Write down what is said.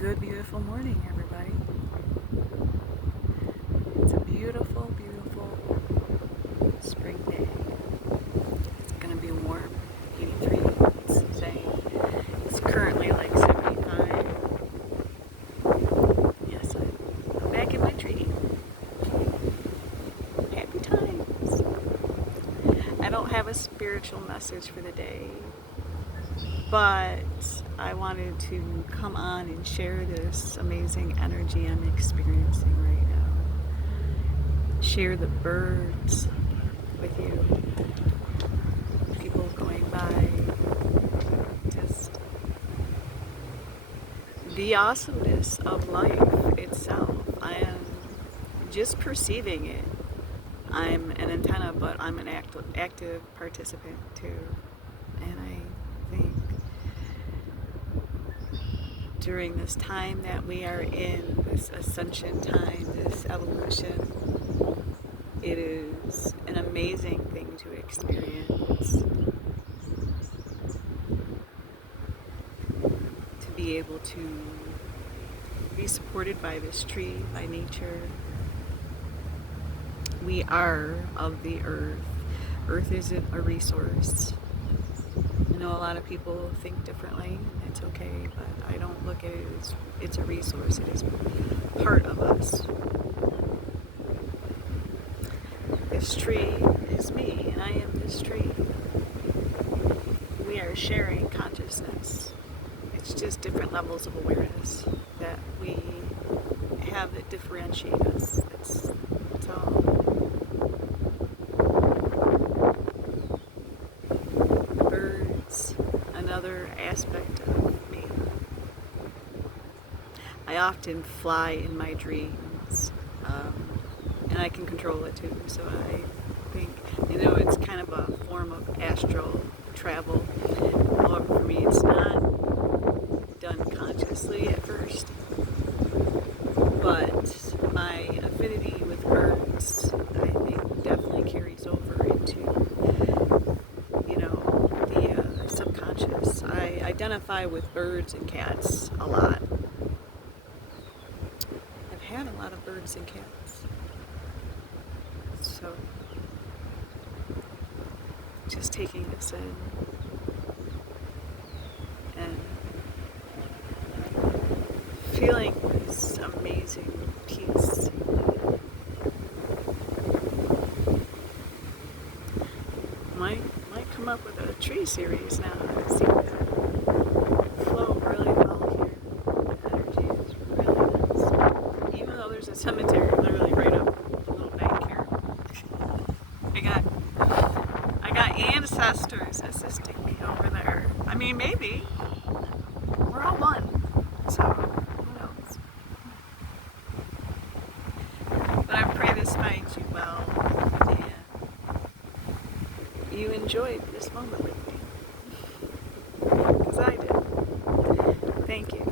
Good, beautiful morning, everybody. It's a beautiful, beautiful spring day. It's going to be warm, 83 it's saying. It's currently like 75. Yes, I'm back in my tree. Happy times. I don't have a spiritual message for the day, but I wanted to come on and share this amazing energy I'm experiencing right now. Share the birds with you. People going by. Just the awesomeness of life itself. I am just perceiving it. I'm an antenna, but I'm an active participant too. And I think during this time that we are in, this ascension time, this evolution, it is an amazing thing to experience. To be able to be supported by this tree, by nature. We are of the earth. Earth isn't a resource. I know a lot of people think differently. It's okay, but I don't look at it as it's a resource. It is part of us. This tree is me, and I am this tree. We are sharing consciousness. It's just different levels of awareness that we have that differentiate us. That's all. Birds, another aspect of me. I often fly in my dreams, and I can control it too. So I think, it's kind of a form of astral travel. However, for me, it's not done consciously at first, but my affinity with birds, I think, definitely carries over into, the subconscious. I identify with birds and cats a lot. I've had a lot of birds and cats, so just taking this in and feeling this amazing peace. Might come up with a tree series now. It seems to flow really well here. The energy is really nice. Even though there's a cemetery literally right up a little bank here. I got ancestors assisting me over there. I mean, maybe. We're all one. So, who knows? But I pray this finds you well, and you enjoyed this moment with me. Because I did. Thank you.